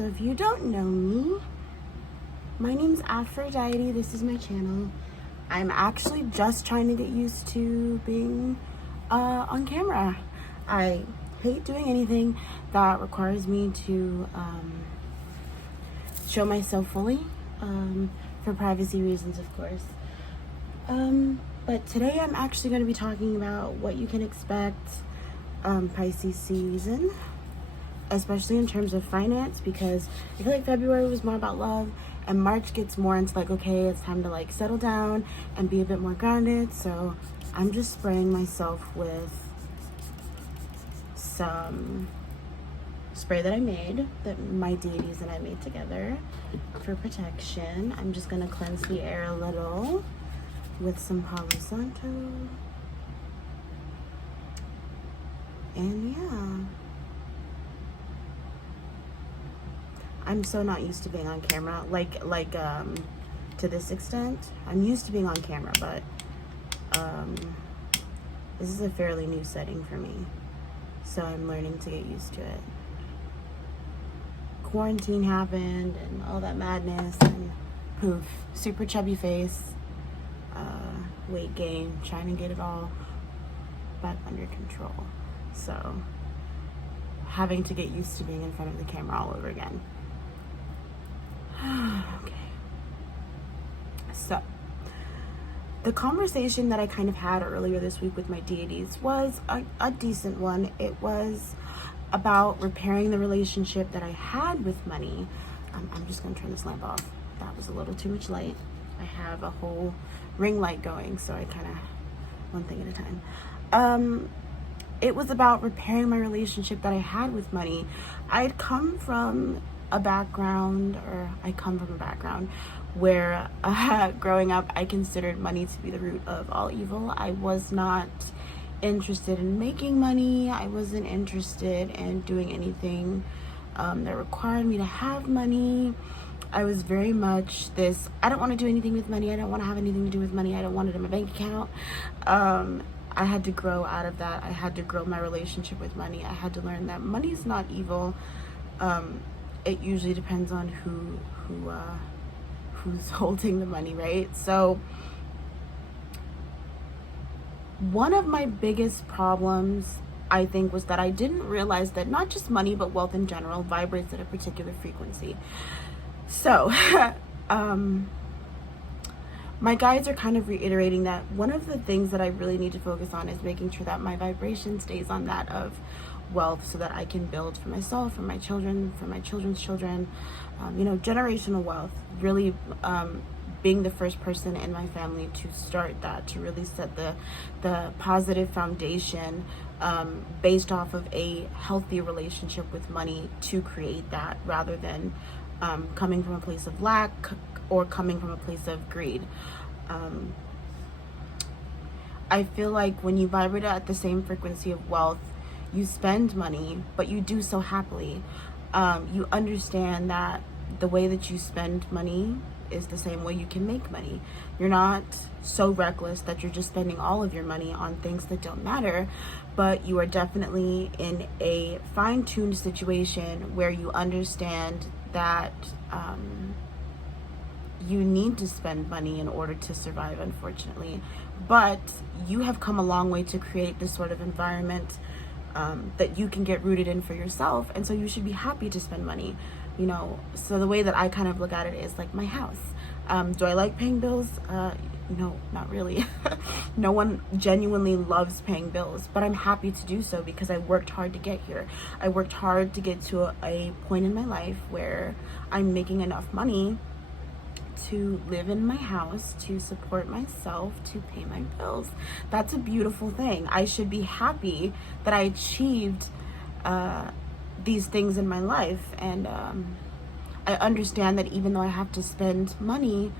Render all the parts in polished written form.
So if you don't know me, my name's Aphrodite. This is my channel. I'm actually just trying to get used to being on camera. I hate doing anything that requires me to show myself fully, for privacy reasons, of course. But today I'm actually going to be talking about what you can expect Pisces season, especially in terms of finance, because I feel like February was more about love and March gets more into like, okay, it's time to like settle down and be a bit more grounded. So I'm just spraying myself with some spray that I made, that my deities and I made together for protection. I'm just gonna cleanse the air a little with some Palo Santo. And yeah, I'm so not used to being on camera, like to this extent. I'm used to being on camera, but this is a fairly new setting for me, so I'm learning to get used to it. Quarantine happened and all that madness, and poof, super chubby face, weight gain, trying to get it all back under control. So having to get used to being in front of the camera all over again. Okay. So the conversation that I kind of had earlier this week with my deities was a decent one. It was about repairing the relationship that I had with money. I'm just gonna turn this lamp off. That was a little too much light. I have a whole ring light going, so I kind of one thing at a time. It was about repairing my relationship that I had with money. I come from a background where growing up, I considered money to be the root of all evil. I was not interested in making money. I wasn't interested in doing anything that required me to have money. I was very much this, I don't want to do anything with money. I don't want to have anything to do with money. I don't want it in my bank account. I had to grow out of that. I had to grow my relationship with money. I had to learn that money is not evil. It usually depends on who's holding the money, right? So one of my biggest problems, I think, was that I didn't realize that not just money, but wealth in general vibrates at a particular frequency. So my guides are kind of reiterating that one of the things that I really need to focus on is making sure that my vibration stays on that of wealth, so that I can build for myself, for my children, for my children's children, generational wealth, really being the first person in my family to start that, to really set the positive foundation based off of a healthy relationship with money, to create that, rather than coming from a place of lack or coming from a place of greed. I feel like when you vibrate at the same frequency of wealth, you spend money, but you do so happily. You understand that the way that you spend money is the same way you can make money. You're not so reckless that you're just spending all of your money on things that don't matter, but you are definitely in a fine-tuned situation where you understand that you need to spend money in order to survive, unfortunately. But you have come a long way to create this sort of environment that you can get rooted in for yourself, and so you should be happy to spend money. So the way that I kind of look at it is like my house. Do I like paying bills? No, not really. No one genuinely loves paying bills, but I'm happy to do so because I worked hard to get here. I worked hard to get to a point in my life where I'm making enough money to live in my house, to support myself, to pay my bills. That's a beautiful thing. I should be happy that I achieved these things in my life. And I understand that even though I have to spend money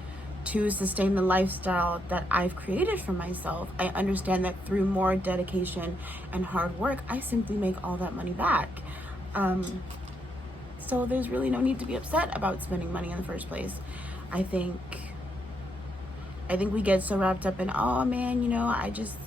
to sustain the lifestyle that I've created for myself, I understand that through more dedication and hard work, I simply make all that money back. So there's really no need to be upset about spending money in the first place. I think we get so wrapped up in, oh man, I just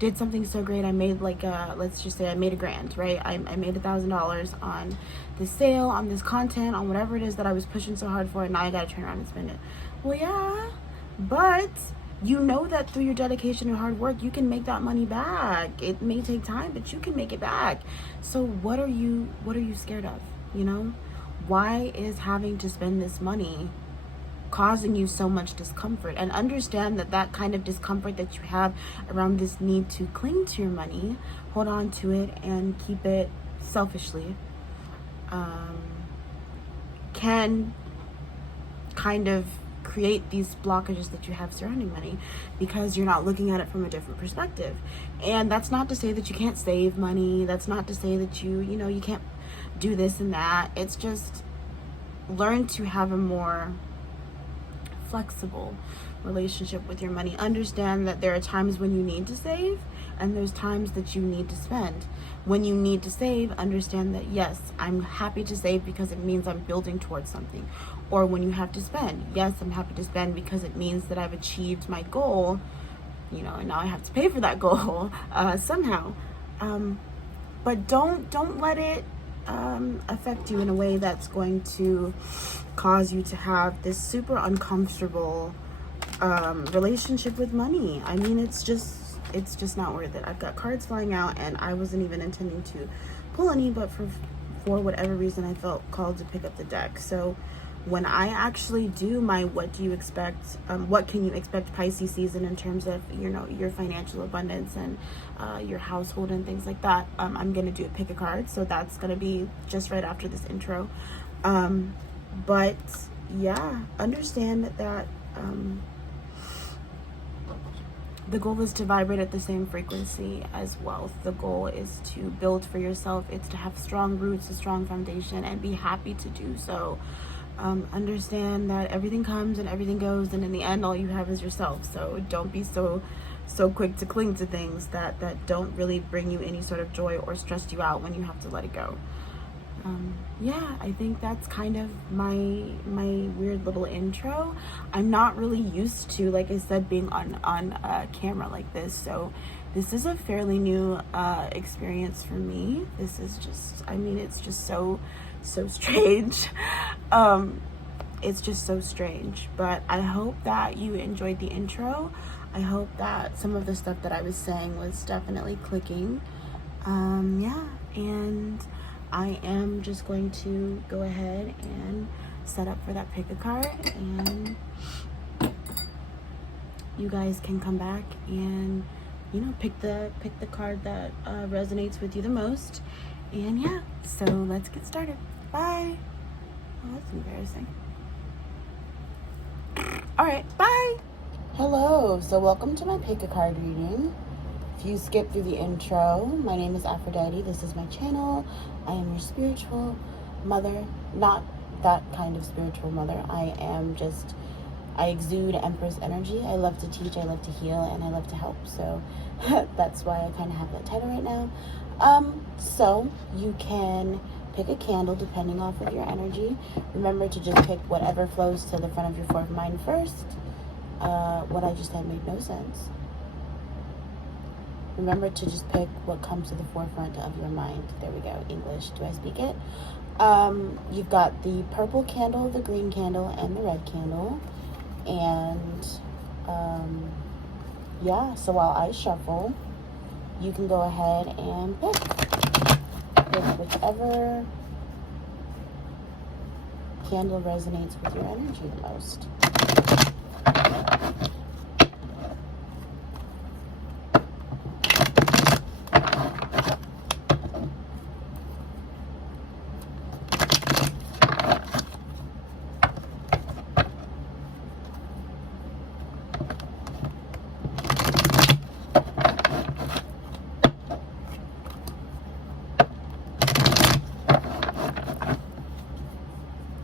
did something so great. I made like let's just say I made $1,000, right? I made $1,000 on this sale, on this content, on whatever it is that I was pushing so hard for, and now I gotta turn around and spend it. Well, yeah, but you know that through your dedication and hard work, you can make that money back. It may take time, but you can make it back. So what are you scared of? You know, why is having to spend this money causing you so much discomfort? And understand that that kind of discomfort that you have around this need to cling to your money, hold on to it and keep it selfishly, can kind of create these blockages that you have surrounding money, because you're not looking at it from a different perspective. And that's not to say that you can't save money. That's not to say that you can't do this and that. It's just learn to have a more flexible relationship with your money. Understand that there are times when you need to save and there's times that you need to spend. When you need to save, understand that yes, I'm happy to save because it means I'm building towards something. Or when you have to spend, yes, I'm happy to spend because it means that I've achieved my goal, and now I have to pay for that goal somehow. But don't let it affect you in a way that's going to cause you to have this super uncomfortable relationship with money. I mean, it's just not worth it. I've got cards flying out, and I wasn't even intending to pull any, but for whatever reason, I felt called to pick up the deck. So when I actually do my what do you expect, what can you expect Pisces season in terms of your financial abundance and your household and things like that, I'm gonna do a pick a card. So that's gonna be just right after this intro. But yeah, understand that the goal is to vibrate at the same frequency as wealth. The goal is to build for yourself. It's to have strong roots, a strong foundation, and be happy to do so. Understand that everything comes and everything goes, and in the end, all you have is yourself. So don't be so quick to cling to things that don't really bring you any sort of joy or stress you out when you have to let it go. Yeah, I think that's kind of my weird little intro. I'm not really used to, like I said, being on camera like this, so this is a fairly new experience for me. This is just, it's just so strange. It's just so strange, but I hope that you enjoyed the intro. I hope that some of the stuff that I was saying was definitely clicking. Yeah, and I am just going to go ahead and set up for that pick a card, and you guys can come back and pick the card that resonates with you the most. And yeah, so let's get started. Bye. Oh, that's embarrassing. All right, bye. Hello, so welcome to my pick a card reading. If you skip through the intro, my name is Aphrodite. This is my channel. I am your spiritual mother. Not that kind of spiritual mother. I exude Empress energy. I love to teach, I love to heal, and I love to help. So that's why I kind of have that title right now. So you can pick a candle depending off of your energy. Remember to just pick whatever flows to the front of your fourth mind first. What I just said made no sense. Remember to just pick what comes to the forefront of your mind. There we go. English. Do I speak it? You've got the purple candle, the green candle, and the red candle. And yeah, so while I shuffle, you can go ahead and pick whichever candle resonates with your energy the most.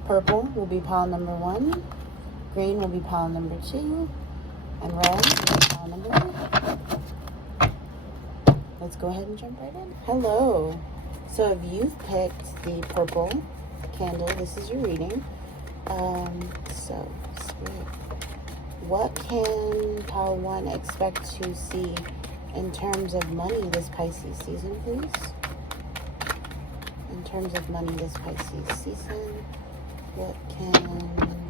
Purple will be pile number 1, green will be pile number 2, and red will be pile number 3. Let's go ahead and jump right in. Hello. So if you've picked the purple candle, this is your reading. So, Spirit, what can pile 1 expect to see In terms of money this Pisces season, please. In terms of money this Pisces season, what can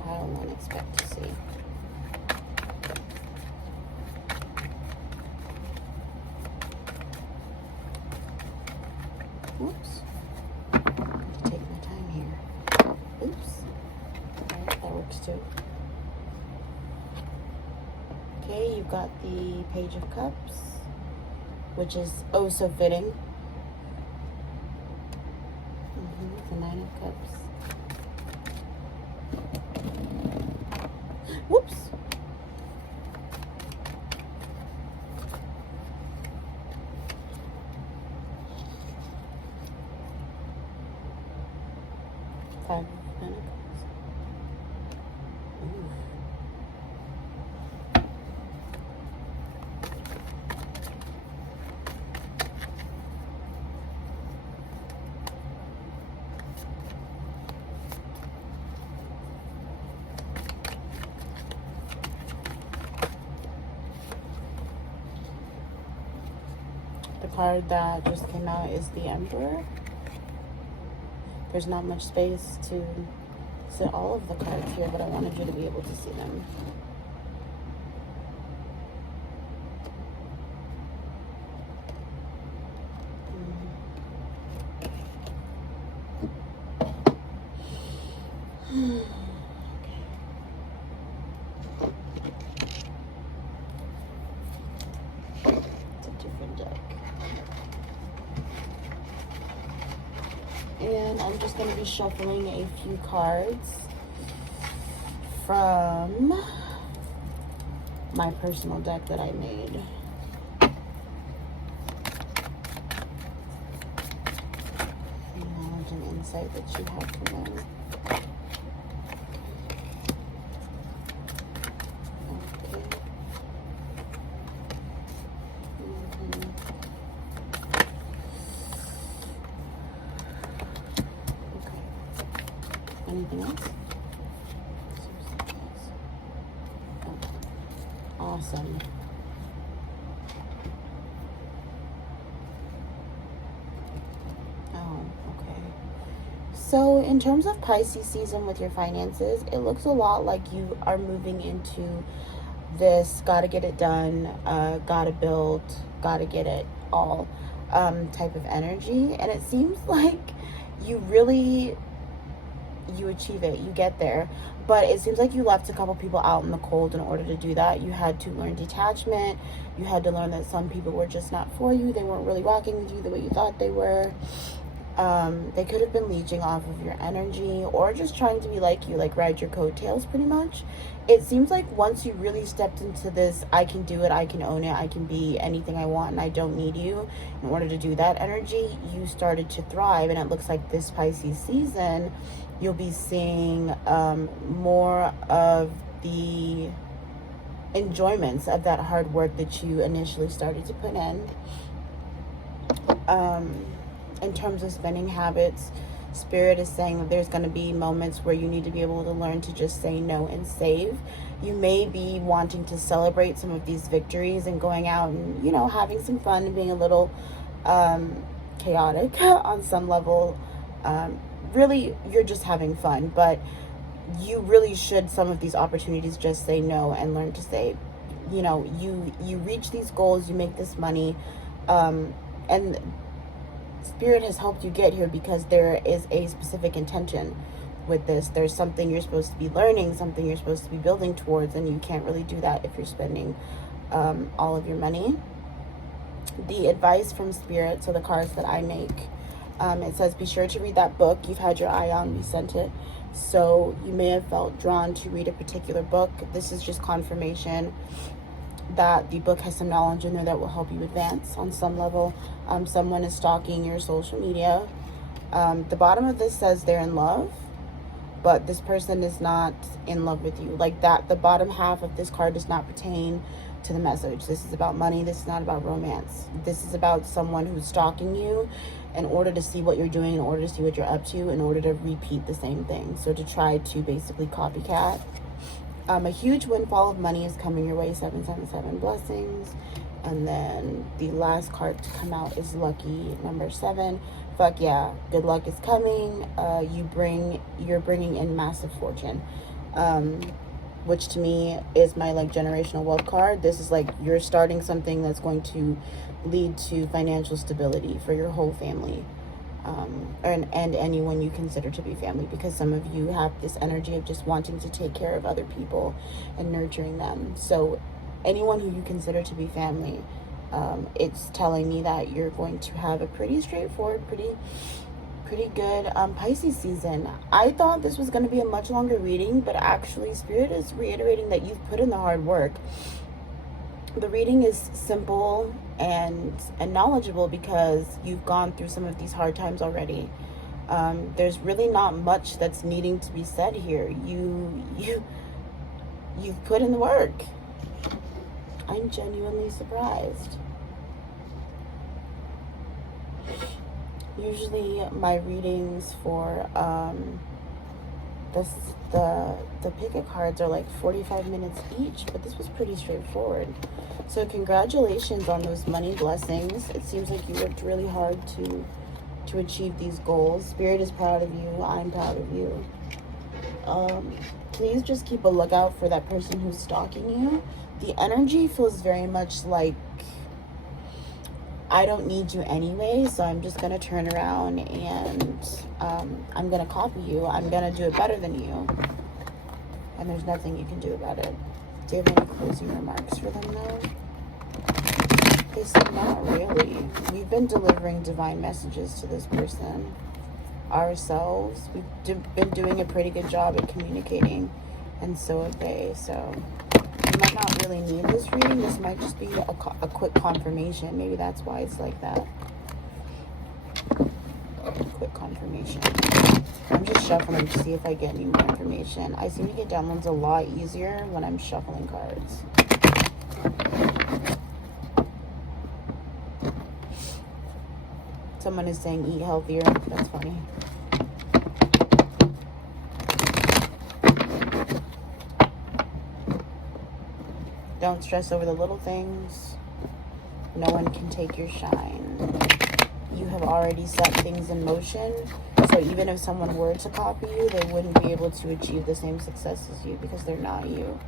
pile one expect to see? Oops. Take my time here. Oops. Alright, that works too. Okay, you've got the Page of Cups, which is oh so fitting. The Nine of Cups. Whoops. Five of Pentacles. Ooh. The card that just came out is the Emperor. There's not much space to sit all of the cards here, but I wanted you to be able to see them. And I'm just going to be shuffling a few cards from my personal deck that I made. Knowledge and insight that you have to know. Anything else? Awesome. Oh, okay. So in terms of Pisces season with your finances, it looks a lot like you are moving into this gotta get it done, gotta build, gotta get it all type of energy. And it seems like you achieve it, you get there, but it seems like you left a couple people out in the cold in order to do that. You had to learn detachment. You had to learn that some people were just not for you. They weren't really rocking with you the way you thought they were. They could have been leeching off of your energy or just trying to be like you, like ride your coattails pretty much. It seems like once you really stepped into this, I can do it, I can own it, I can be anything I want and I don't need you in order to do that energy, you started to thrive. And it looks like this Pisces season, you'll be seeing more of the enjoyments of that hard work that you initially started to put in. In terms of spending habits, Spirit is saying that there's going to be moments where you need to be able to learn to just say no and save. You may be wanting to celebrate some of these victories and going out and, you know, having some fun and being a little chaotic on some level. Really, you're just having fun, but you really should, some of these opportunities, just say no and learn to say, you know, you reach these goals, you make this money, and Spirit has helped you get here because there is a specific intention with this. There's something you're supposed to be learning, something you're supposed to be building towards, and you can't really do that if you're spending all of your money. The advice from Spirit, so the cards that I make, it says, be sure to read that book you've had your eye on. We sent it. So you may have felt drawn to read a particular book. This is just confirmation that the book has some knowledge in there that will help you advance on some level. Someone is stalking your social media. The bottom of this says they're in love, but this person is not in love with you. Like that, the bottom half of this card does not pertain to the message. This is about money. This is not about romance. This is about someone who's stalking you in order to see what you're doing, in order to see what you're up to, in order to repeat the same thing. So to try to basically copycat. A huge windfall of money is coming your way, 777 blessings. And then the last card to come out is lucky number 7. Fuck yeah, good luck is coming. You're bringing in massive fortune, which to me is my like generational wealth card. This is like you're starting something that's going to lead to financial stability for your whole family, and anyone you consider to be family, because some of you have this energy of just wanting to take care of other people and nurturing them. So anyone who you consider to be family, it's telling me that you're going to have a pretty straightforward, pretty good Pisces season. I thought this was going to be a much longer reading, but actually Spirit is reiterating that you've put in the hard work. The reading is simple and knowledgeable because you've gone through some of these hard times already. There's really not much that's needing to be said here. You've put in the work. I'm genuinely surprised. Usually my readings for the pick cards are like 45 minutes each, but this was pretty straightforward. So congratulations on those money blessings. It seems like you worked really hard to achieve these goals. Spirit is proud of you. I'm proud of you. Please just keep a lookout for that person who's stalking you. The energy feels very much like, I don't need you anyway, so I'm just going to turn around and I'm going to copy you. I'm going to do it better than you. And there's nothing you can do about it. Do you have any closing remarks for them though? They said not really. We've been delivering divine messages to this person ourselves. We've been doing a pretty good job at communicating, and so have they. So you might not really need this reading. This might just be a quick confirmation. Maybe that's why it's like that. Quick confirmation. I'm just shuffling to see if I get any more information. I seem to get downloads a lot easier when I'm shuffling cards. Someone is saying eat healthier. That's funny. Don't stress over the little things. No one can take your shine. You have already set things in motion. So even if someone were to copy you, they wouldn't be able to achieve the same success as you because they're not you.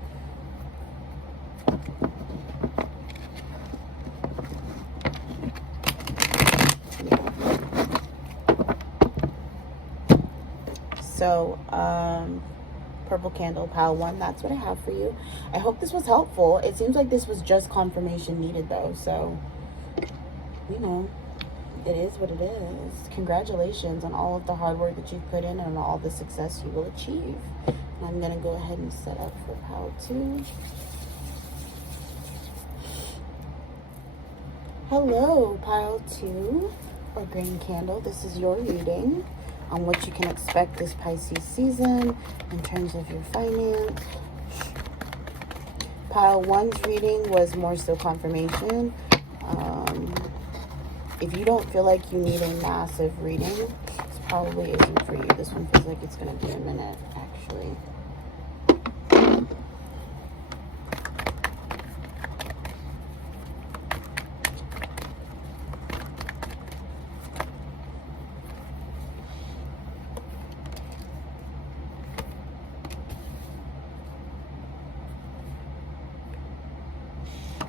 So, purple candle, pile 1, that's what I have for you. I hope this was helpful. It seems like this was just confirmation needed though, so, you know, it is what it is. Congratulations on all of the hard work that you've put in and all the success you will achieve. And I'm going to go ahead and set up for pile 2. Hello, pile 2, or green candle. This is your reading on what you can expect this Pisces season in terms of your finance. Pile 1's reading was more so confirmation. If you don't feel like you need a massive reading, this probably isn't for you. This one feels like it's going to be a minute, actually.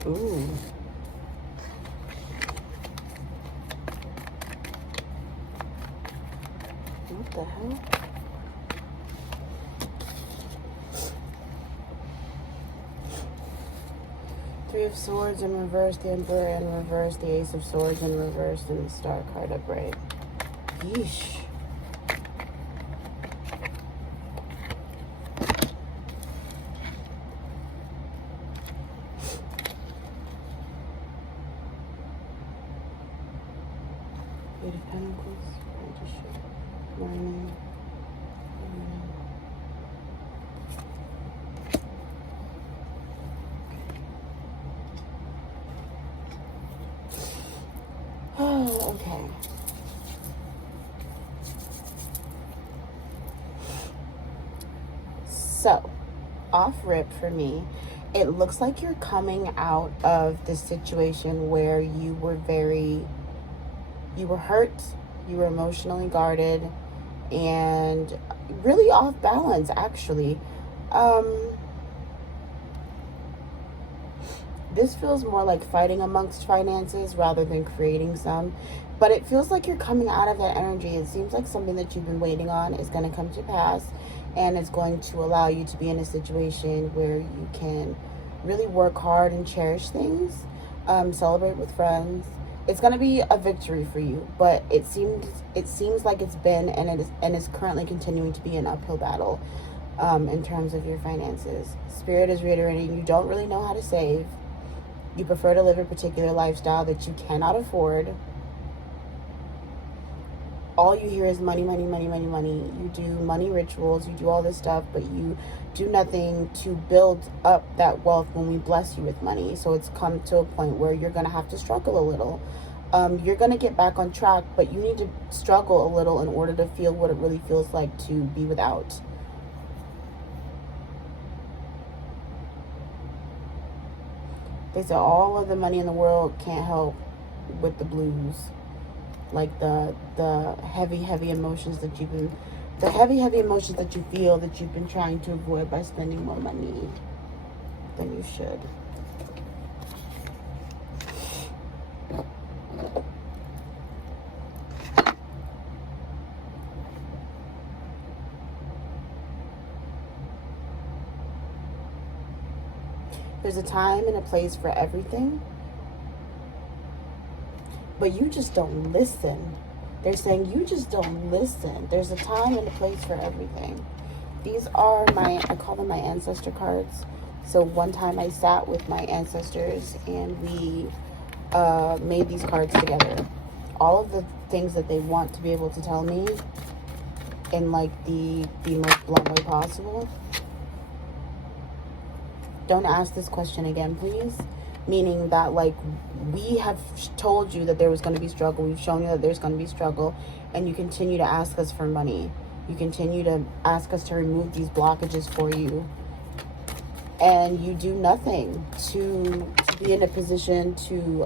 Ooh. What the hell? Three of Swords in reverse, the Emperor in reverse, the Ace of Swords in reverse, and the Star card upright. Yeesh. Eight of Pentacles, Morning. Oh, okay. So, off rip for me, it looks like you're coming out of this situation where you were hurt, you were emotionally guarded, and really off balance, actually. This feels more like fighting amongst finances rather than creating some. But it feels like you're coming out of that energy. It seems like something that you've been waiting on is going to come to pass. And it's going to allow you to be in a situation where you can really work hard and cherish things. Celebrate with friends. It's going to be a victory for you. But it seems like it's been and is currently continuing to be an uphill battle in terms of your finances. Spirit is reiterating you don't really know how to save. You prefer to live a particular lifestyle that you cannot afford. All you hear is money, money, money, money, money. You do money rituals, you do all this stuff, but you do nothing to build up that wealth when we bless you with money. So it's come to a point where you're going to have to struggle a little. You're going to get back on track, but you need to struggle a little in order to feel what it really feels like to be without. They said all of the money in the world can't help with the blues. Like the heavy emotions that you've been, the heavy emotions that you feel that you've been trying to avoid by spending more money than you should. There's a time and a place for everything, but you just don't listen. They're saying you just don't listen. There's a time and a place for everything. These are I call them my ancestor cards. So one time I sat with my ancestors and we made these cards together. All of the things that they want to be able to tell me in like the most blunt way possible. Don't ask this question again, please. Meaning that, like, we have told you that there was going to be struggle. We've shown you that there's going to be struggle. And you continue to ask us for money. You continue to ask us to remove these blockages for you. And you do nothing to be in a position to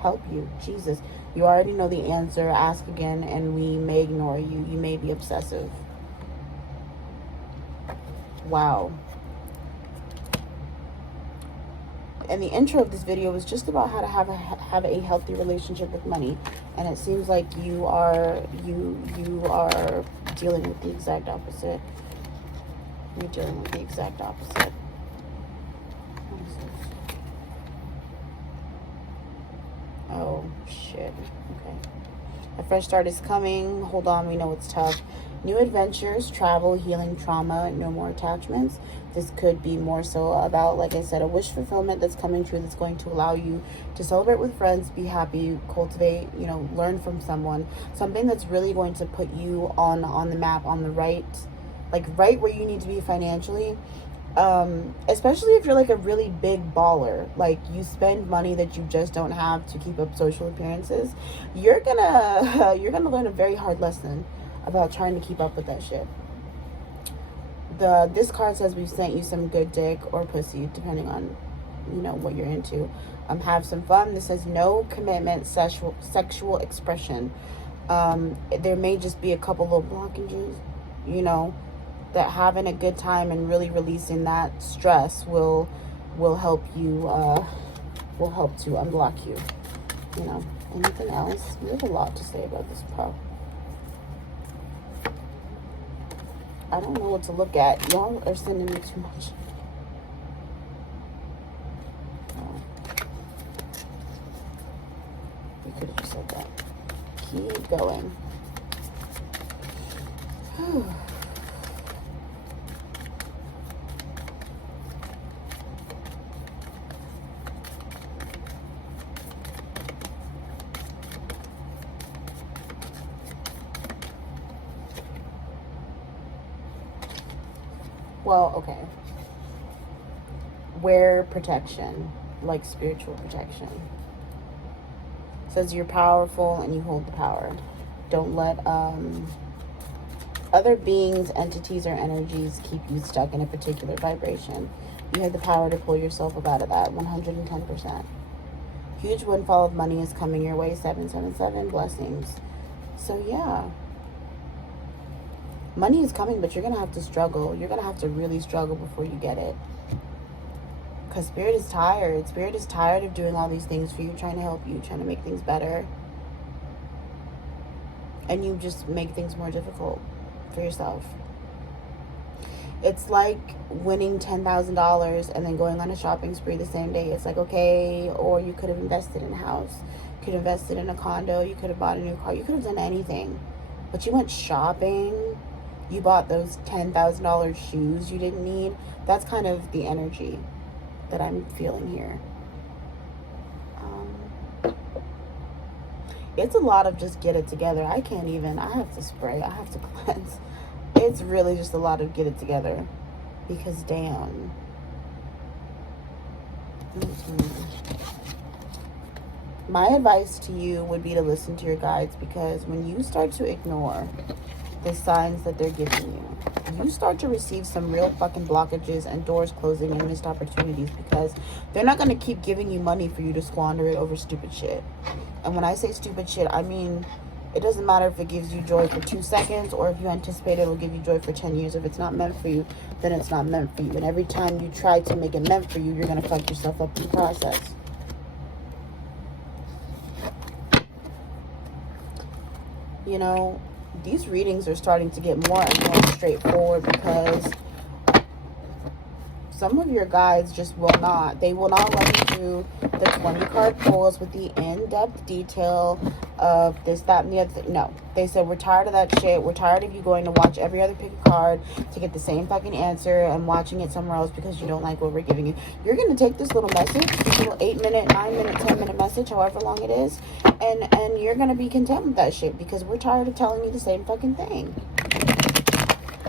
help you. Jesus. You already know the answer. Ask again and we may ignore you. You may be obsessive. Wow. And the intro of this video was just about how to have a healthy relationship with money. And it seems like you are dealing with the exact opposite. You're dealing with the exact opposite. What is this? Oh, shit. Okay. A fresh start is coming. Hold on, we know it's tough. New adventures, travel, healing, trauma, no more attachments. This could be more so about, like I said, a wish fulfillment that's coming true that's going to allow you to celebrate with friends, be happy, cultivate, learn from someone. Something that's really going to put you on the map, on the right where you need to be financially. Especially if you're like a really big baller, like you spend money that you just don't have to keep up social appearances, you're gonna learn a very hard lesson about trying to keep up with that shit. This card says we've sent you some good dick or pussy, depending on what you're into. Have some fun. This says no commitment, sexual expression. There may just be a couple little blockages, that having a good time and really releasing that stress will help you, will help to unblock you. Anything else? We have a lot to say about this pro. I don't know what to look at. Y'all are sending me too much. Oh. We could have just said that. Keep going. Whew. Well, okay. Wear protection, like spiritual protection. It says you're powerful and you hold the power. Don't let Other beings, entities, or energies keep you stuck in a particular vibration. You have the power to pull yourself up out of that, 110%. Huge windfall of money is coming your way, 777, blessings. So yeah, money is coming, but you're going to have to struggle. You're going to have to really struggle before you get it. Because Spirit is tired. Spirit is tired of doing all these things for you, trying to help you, trying to make things better. And you just make things more difficult for yourself. It's like winning $10,000 and then going on a shopping spree the same day. It's like, okay, or you could have invested in a house. You could have invested in a condo. You could have bought a new car. You could have done anything. But you went shopping. You bought those $10,000 shoes you didn't need. That's kind of the energy that I'm feeling here. It's a lot of just get it together. I can't even. I have to spray. I have to cleanse. It's really just a lot of get it together. Because damn. My advice to you would be to listen to your guides, because when you start to ignore the signs that they're giving you, you start to receive some real fucking blockages and doors closing and missed opportunities, because they're not going to keep giving you money for you to squander it over stupid shit. And when I say stupid shit, I mean, it doesn't matter if it gives you joy for 2 seconds or if you anticipate it'll give you joy for 10 years. If it's not meant for you, then it's not meant for you. And every time you try to make it meant for you, you're going to fuck yourself up in the process. You know, these readings are starting to get more and more straightforward, because some of your guides just will not. They will not let you do the 20 card pulls with the in-depth detail of this, that, and the other thing. No. They said, we're tired of that shit. We're tired of you going to watch every other pick a card to get the same fucking answer and watching it somewhere else because you don't like what we're giving you. You're going to take this little message, this little 8-minute, 9-minute, 10-minute message, however long it is, and you're going to be content with that shit, because we're tired of telling you the same fucking thing.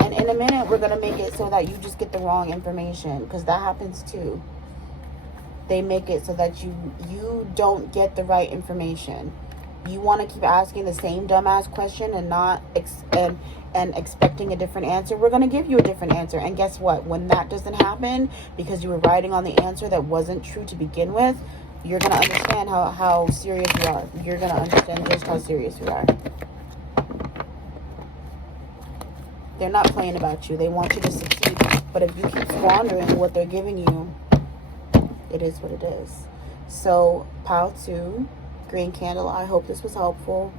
And in a minute, we're going to make it so that you just get the wrong information, because that happens too. They make it so that you don't get the right information. You want to keep asking the same dumbass question and not and expecting a different answer. We're going to give you a different answer. And guess what? When that doesn't happen, because you were riding on the answer that wasn't true to begin with, you're going to understand how serious we are. You're going to understand just how serious we are. They're not playing about you. They want you to succeed. But if you keep squandering what they're giving you, it is what it is. So, pile 2, green candle. I hope this was helpful.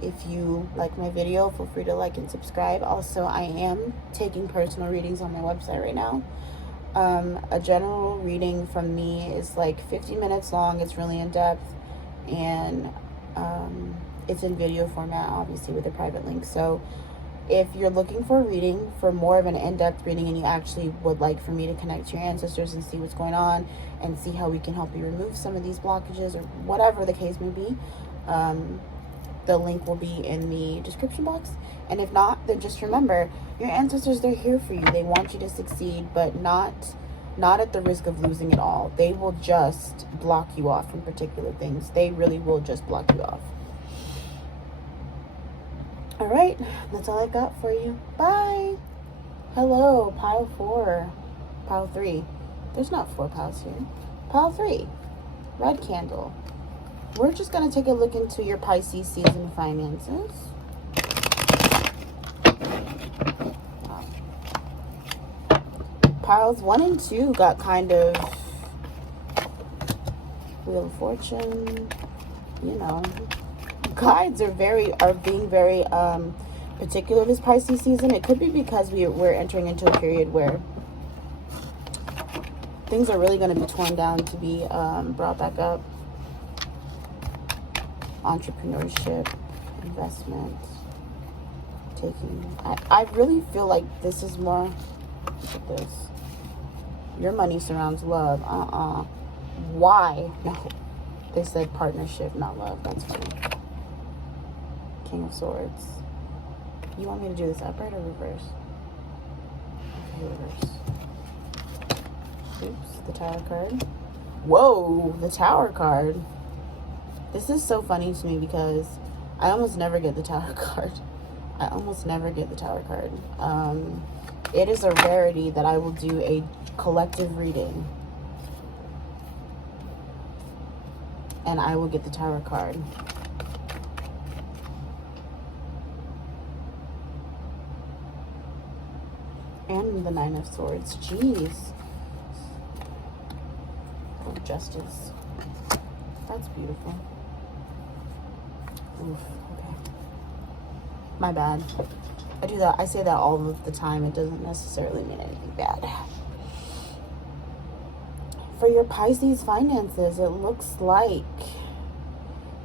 If you like my video, feel free to like and subscribe. Also, I am taking personal readings on my website right now. A general reading from me is like 50 minutes long. It's really in depth. And it's in video format, obviously, with a private link. So, if you're looking for a reading, for more of an in-depth reading, and you actually would like for me to connect to your ancestors and see what's going on and see how we can help you remove some of these blockages or whatever the case may be, the link will be in the description box. And if not, then just remember, your ancestors, they're here for you. They want you to succeed, but not at the risk of losing it all. They will just block you off from particular things. They really will just block you off. All right, that's all I got for you. Bye. Hello, pile 4, pile 3. There's not 4 piles here. Pile 3, red candle. We're just going to take a look into your Pisces season finances. Piles 1 and 2 got kind of Wheel of Fortune, you know. Guides are being very particular this Pisces season. It could be because we're entering into a period where things are really going to be torn down to be brought back up. Entrepreneurship, investment, taking. I really feel like this is more. Look at this. Your money surrounds love. Why? No. They said partnership, not love. That's funny. King of Swords. You want me to do this upright or reverse? Okay, reverse. Oops, the Tower card. Whoa, the Tower card. This is so funny to me because I almost never get the Tower card. I almost never get the Tower card. It is a rarity that I will do a collective reading and I will get the Tower card. And the Nine of Swords. Jeez. Oh, Justice. That's beautiful. Oof, okay. My bad. I do that. I say that all of the time. It doesn't necessarily mean anything bad. For your Pisces finances, it looks like,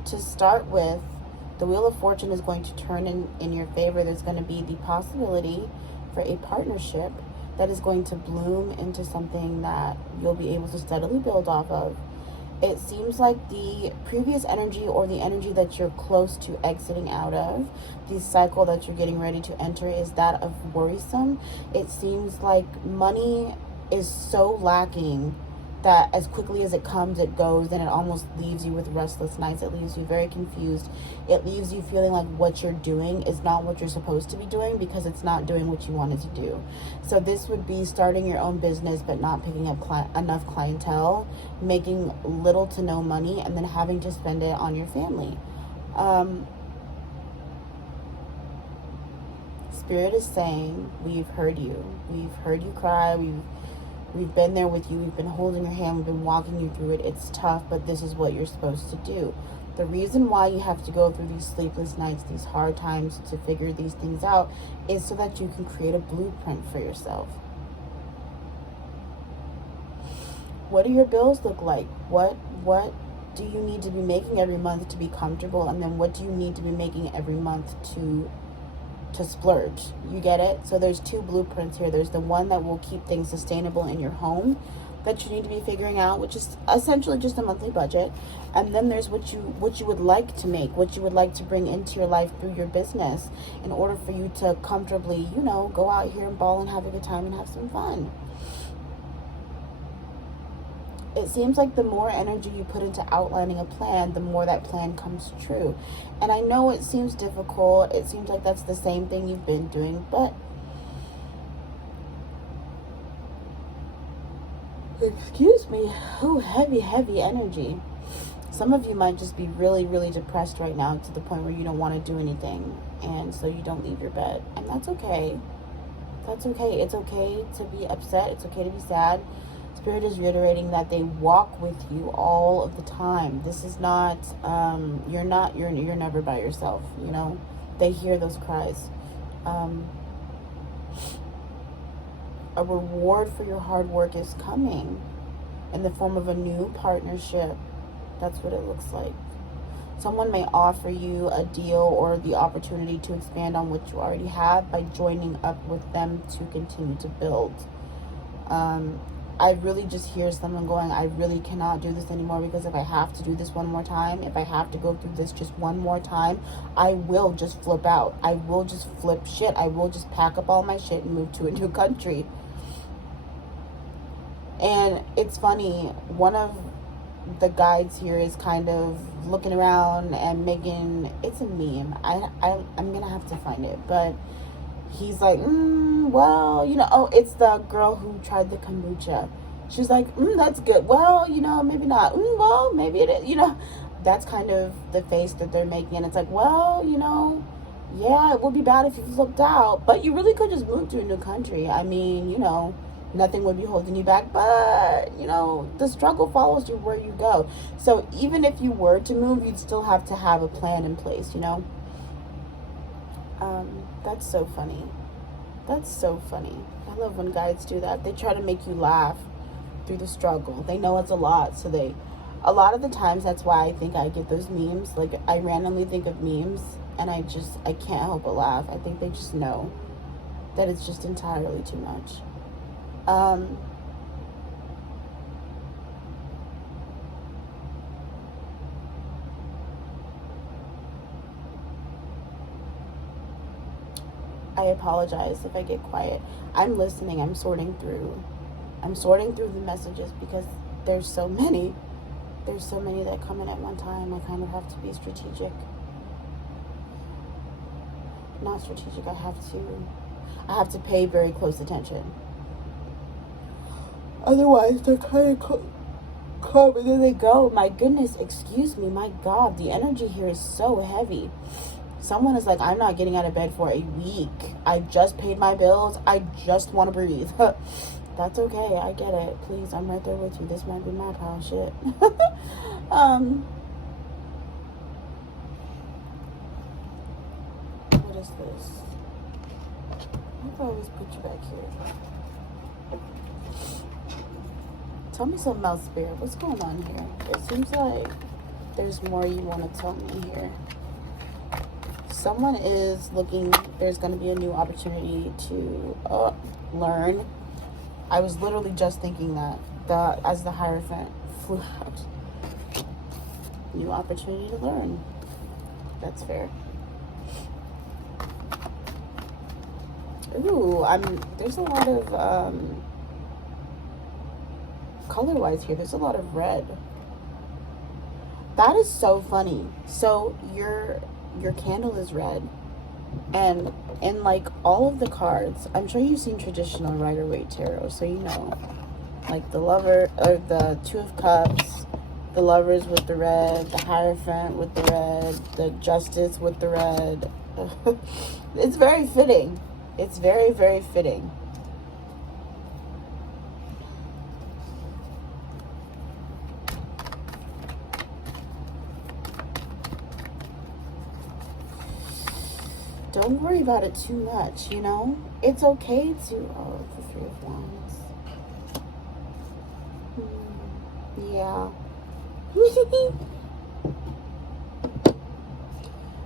to start with, the Wheel of Fortune is going to turn in your favor. There's going to be the possibility for a partnership that is going to bloom into something that you'll be able to steadily build off of. It seems like the previous energy, or the energy that you're close to exiting out of, the cycle that you're getting ready to enter, is that of worrisome. It seems like money is so lacking that as quickly as it comes, it goes, and it almost leaves you with restless nights. It leaves you very confused. It leaves you feeling like what you're doing is not what you're supposed to be doing, because it's not doing what you wanted to do. So this would be starting your own business but not picking up enough clientele, making little to no money, and then having to spend it on your family. Spirit is saying, we've heard you. We've heard you cry. We've been there with you. We've been holding your hand. We've been walking you through it. It's tough, but this is what you're supposed to do. The reason why you have to go through these sleepless nights, these hard times to figure these things out, is so that you can create a blueprint for yourself. What do your bills look like? What do you need to be making every month to be comfortable? And then what do you need to be making every month to splurge? You get it? So there's two blueprints here. There's the one that will keep things sustainable in your home that you need to be figuring out, which is essentially just a monthly budget. And then there's what you would like to make, what you would like to bring into your life through your business, in order for you to comfortably, go out here and ball and have a good time and have some fun. It seems like the more energy you put into outlining a plan, the more that plan comes true. And I know it seems difficult. It seems like that's the same thing you've been doing, but excuse me. Oh, heavy energy. Some of you might just be really, really depressed right now, to the point where you don't want to do anything, and so you don't leave your bed. And that's okay. That's okay. It's okay to be upset. It's okay to be sad. Spirit is reiterating that they walk with you all of the time. This is not, you're never by yourself, They hear those cries. A reward for your hard work is coming in the form of a new partnership. That's what it looks like. Someone may offer you a deal or the opportunity to expand on what you already have by joining up with them to continue to build. I really just hear someone going, I really cannot do this anymore, because if I have to do this one more time, if I have to go through this just one more time, I will just flip out. I will just flip shit. I will just pack up all my shit and move to a new country. And it's funny, one of the guides here is kind of looking around and making, it's a meme. I'm going to have to find it, but he's like, it's the girl who tried the kombucha. She's like, that's good. Well, maybe not. Well, maybe it is. That's kind of the face that they're making. And it's like, well, yeah, it would be bad if you flipped out, but you really could just move to a new country. I mean, nothing would be holding you back, but, the struggle follows you where you go. So even if you were to move, you'd still have to have a plan in place, That's so funny. That's so funny. I love when guides do that. They try to make you laugh through the struggle. They know it's a lot, so a lot of the times, that's why I think I get those memes. Like, I randomly think of memes, and I can't help but laugh. I think they just know that it's just entirely too much. I apologize if I get quiet. I'm listening. I'm sorting through the messages, because there's so many. There's so many that come in at one time. I kind of have to be strategic. not strategic. I have to pay very close attention. Otherwise, they're kind of calm and then they go. My goodness, excuse me. My God, the energy here is so heavy. Someone is like, I'm not getting out of bed for a week. I just paid my bills. I just want to breathe. That's okay. I get it. Please, I'm right there with you. This might be my pile shit. What is this? How do I always put you back here? Tell me something else, Spirit. What's going on here? It seems like there's more you want to tell me here. Someone is looking, there's going to be a new opportunity to learn. I was literally just thinking that as the Hierophant flew out. New opportunity to learn. That's fair. Ooh, there's a lot of, color-wise here, there's a lot of red. That is so funny. So your candle is red, and in like all of the cards, I'm sure you've seen traditional Rider-Waite tarot, so you know, like the Lover, or the Two of Cups, the Lovers with the red, the Hierophant with the red, the Justice with the red. It's very fitting. It's very, very fitting. Don't worry about it too much, you know? It's okay to... Oh, the Three of Wands. Yeah.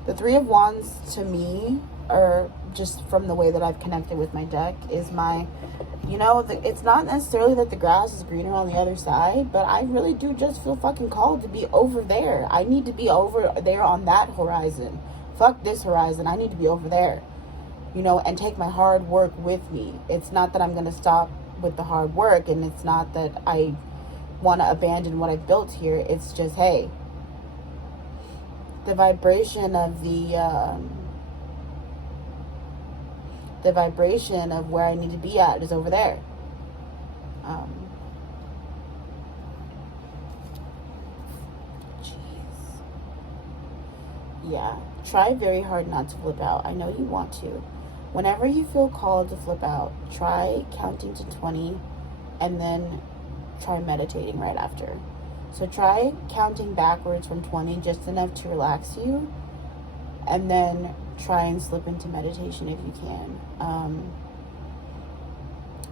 The Three of Wands, to me, or just from the way that I've connected with my deck, is my... You know, it's not necessarily that the grass is greener on the other side, but I really do just feel fucking called to be over there. I need to be over there on that horizon. Fuck this horizon. I need to be over there, you know, and take my hard work with me. It's not that I'm going to stop with the hard work, and it's not that I want to abandon what I've built here. It's just, hey, the vibration of the vibration of where I need to be at is over there. Yeah, try very hard not to flip out. I know you want to. Whenever you feel called to flip out, try counting to 20 and then try meditating right after. So try counting backwards from 20, just enough to relax you, and then try and slip into meditation if you can.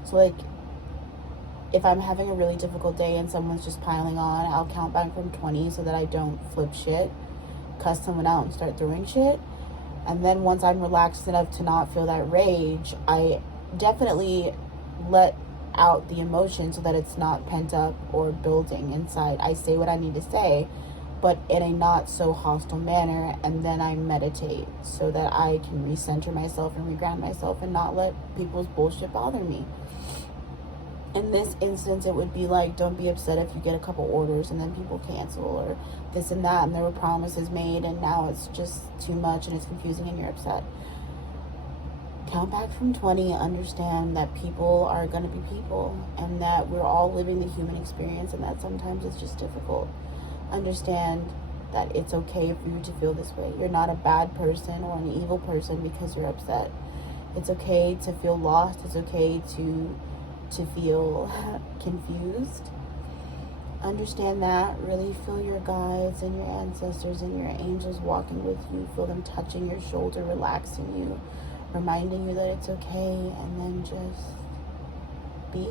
So like, if I'm having a really difficult day and someone's just piling on, I'll count back from 20 so that I don't flip shit, cuss someone out and start throwing shit. And then once I'm relaxed enough to not feel that rage, I definitely let out the emotion so that it's not pent up or building inside. I say what I need to say, but in a not so hostile manner, and then I meditate so that I can recenter myself and reground myself and not let people's bullshit bother me. In this instance, it would be like, don't be upset if you get a couple orders and then people cancel or this and that, and there were promises made and now it's just too much and it's confusing and you're upset. Count back from 20, understand that people are going to be people and that we're all living the human experience and that sometimes it's just difficult. Understand that it's okay for you to feel this way. You're not a bad person or an evil person because you're upset. It's okay to feel lost. It's okay to feel confused. Understand that. Really feel your guides and your ancestors and your angels walking with you. Feel them touching your shoulder, relaxing you, reminding you that it's okay, and then just be.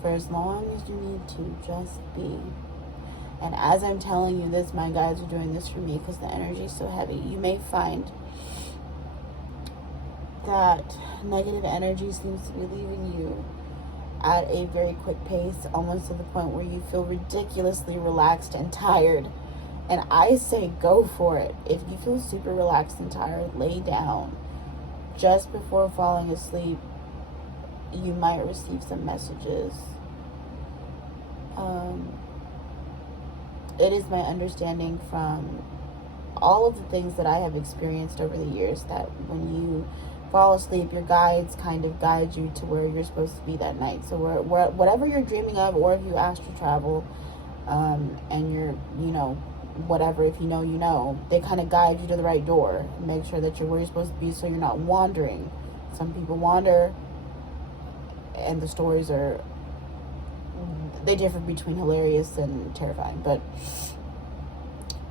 For as long as you need to, just be. And as I'm telling you this, my guides are doing this for me because the energy is so heavy. You may find that negative energy seems to be leaving you at a very quick pace, almost to the point where you feel ridiculously relaxed and tired. And I say go for it. If you feel super relaxed and tired, lay down. Just before falling asleep, you might receive some messages. It is my understanding from all of the things that I have experienced over the years, that when you fall asleep, your guides kind of guide you to where you're supposed to be that night. So whatever you're dreaming of, or if you astral travel, and you're, whatever, if you know, they kind of guide you to the right door, make sure that you're where you're supposed to be, so you're not wandering. Some people wander, and the stories they differ between hilarious and terrifying. But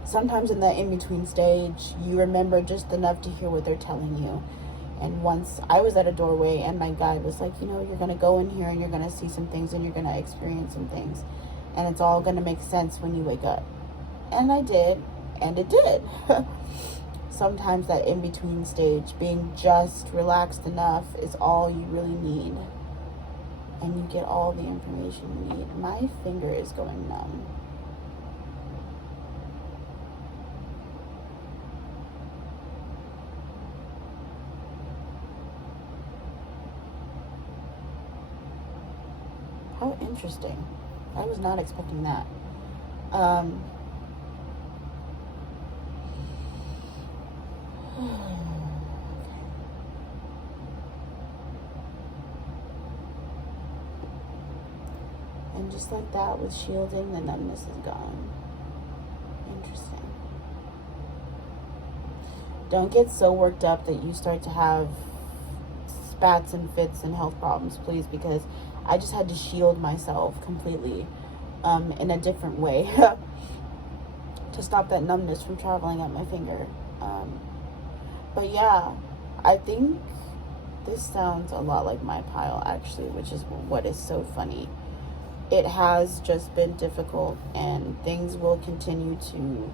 sometimes in that in-between stage, you remember just enough to hear what they're telling you. And once I was at a doorway, and my guide was like, you're going to go in here and you're going to see some things and you're going to experience some things. And it's all going to make sense when you wake up. And I did. And it did. Sometimes that in-between stage, being just relaxed enough, is all you really need. And you get all the information you need. My finger is going numb. How interesting. I was not expecting that. And just like that, with shielding, the numbness is gone. Interesting. Don't get so worked up that you start to have spats and fits and health problems, please, because I just had to shield myself completely in a different way to stop that numbness from traveling up my finger. But yeah, I think this sounds a lot like my pile, actually, which is what is so funny. It has just been difficult, and things will continue to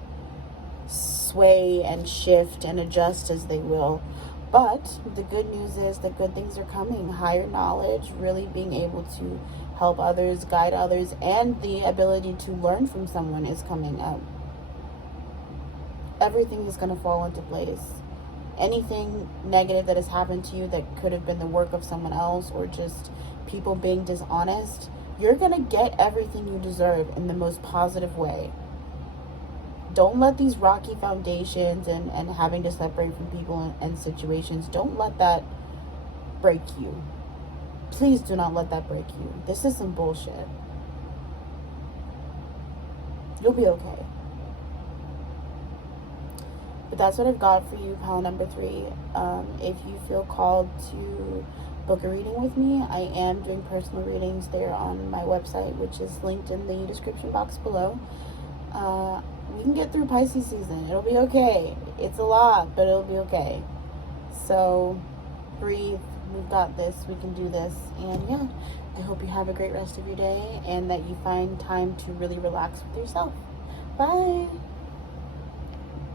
sway and shift and adjust as they will. But the good news is that good things are coming. Higher knowledge, really being able to help others, guide others, and the ability to learn from someone is coming up. Everything is going to fall into place. Anything negative that has happened to you that could have been the work of someone else, or just people being dishonest, you're going to get everything you deserve in the most positive way. Don't let these rocky foundations and having to separate from people and situations, don't let that break you. Please do not let that break you. This is some bullshit. You'll be okay. But that's what I've got for you, pile number 3. If you feel called to book a reading with me, I am doing personal readings there on my website, which is linked in the description box below. We can get through Pisces season. It'll be okay. It's a lot, but it'll be okay. So breathe. We've got this. We can do this. And yeah, I hope you have a great rest of your day, and that you find time to really relax with yourself. Bye.